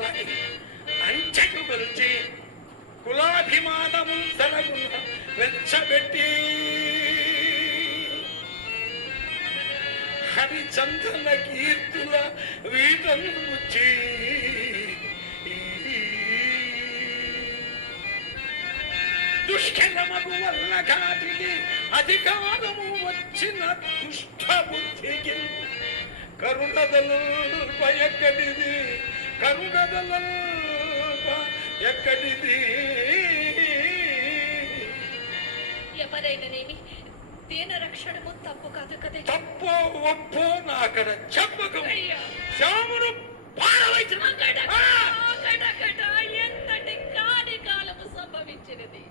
తలని అంచెకు పిలిచి కులాభిమానము తనగున్న వెచ్చబెట్టి హరిచందన కీర్తుల వీటను వచ్చి దుష్కరమగు వల్ల కాటికి అధికారము వచ్చిన దుష్ట బుద్ధికి కరుణదల్ప ఎక్కడిది కరుణదల్ప ఎక్కడిది ఎవరైననేమి దీన రక్షణము తప్పు కాదు కదా. తప్పో ఒప్పో నాకడ చెప్పకు శ్యామును పారవైచిన ఎంతటి కాని కాలము సంభవించినది.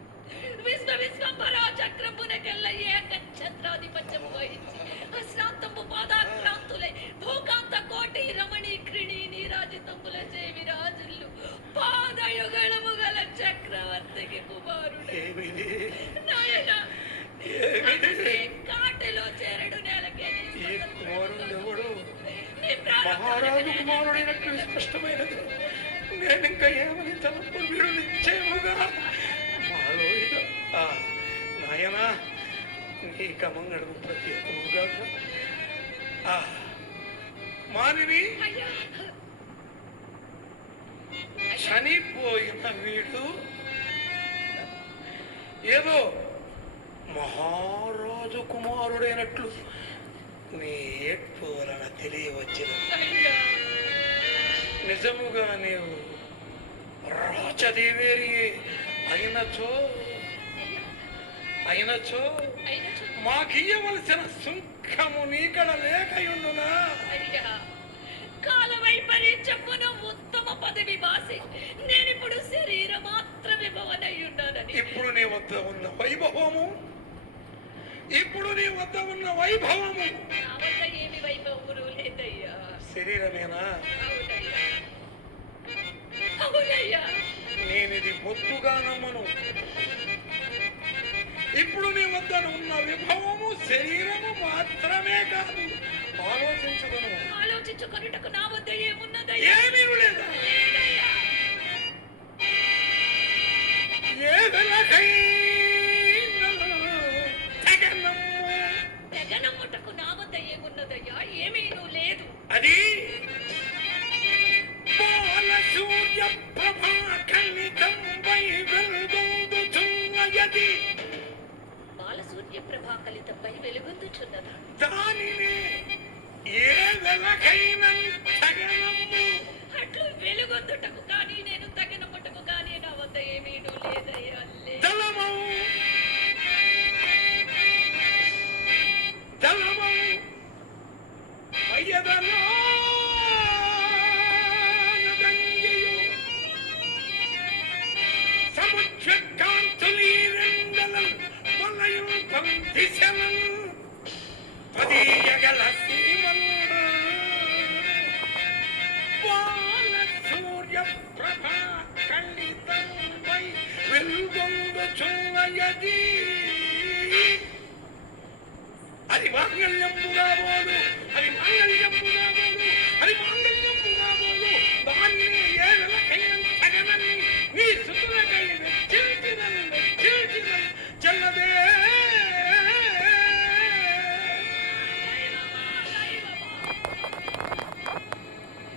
విశ్వంభరా చక్రమునకెల్ల ఏక ఛత్రాధిపత్యము వహించి అశ్రాంతము పాదాక్రాంతులై భూకాంత కోటి రమణీ క్రిణి నీరాజితంబుల చేవి రాజులు పాదయుగళము గల చక్రవర్తికి కుమారుడు నాయన కాటిలో చేరడు నేలకే మహారాజు కుమారుడైనట్లు స్పష్టమైనది. నేను ఇంకా ఏమని తలపు వీడు నిశ్చయముగా మాలో నాయనా నీ కమంగడు ప్రత్యేకముగా మానివి చనిపోయిన వీడు ఏదో మహారాజు కుమారుడైనట్లు నీ ఏడ్పు వలన తెలియవచ్చిన నిజముగా నీవు రాచదేవేరి అయినచో మాకియ్యవలసిన సుంకము నీకడ లేకయుండునా. కాలవైపరీత్యమును ఉత్తమ పదవి బాసి నేనిప్పుడు శరీర మాత్రమే భవనయ్యున్నానని. ఇప్పుడు నీ వద్ద ఉన్న వైభవము నా వద్ద ఏమి వైభవములు లేదయ్యా. శరీరమేనా? అవునయ్యా. నేనిది బొత్తుగా నమ్మను. ఇప్పుడు నీ వద్ద ఉన్న విభవము శరీరము మాత్రమే కాదు. ఆలోచించుకొనుటకు నా వద్ద ఏమున్నదయ్యా? ఏమీ లేదా. తెగనమ్ముటకు నా వద్ద ఏమున్నదయ్యా? ఏమీనూ లేదు. అది సూర్య ప్రభా కలితంపై వెలుగొందుచున్నది. బాలసూర్య ప్రభా కలితంపై వెలుగొందుచున్నదా? దానిని ఏ వెలకైనా తగనమ్ము. అట్లు వెలుగొందుటకు కానీ నేను తగినముటకు కానీ నా వద్ద ఏమీనూ లేదయ్యా. దళము అయ్యదలో సూర్య ప్రభా ఖండితంపై వెలుగొందుచున్నది.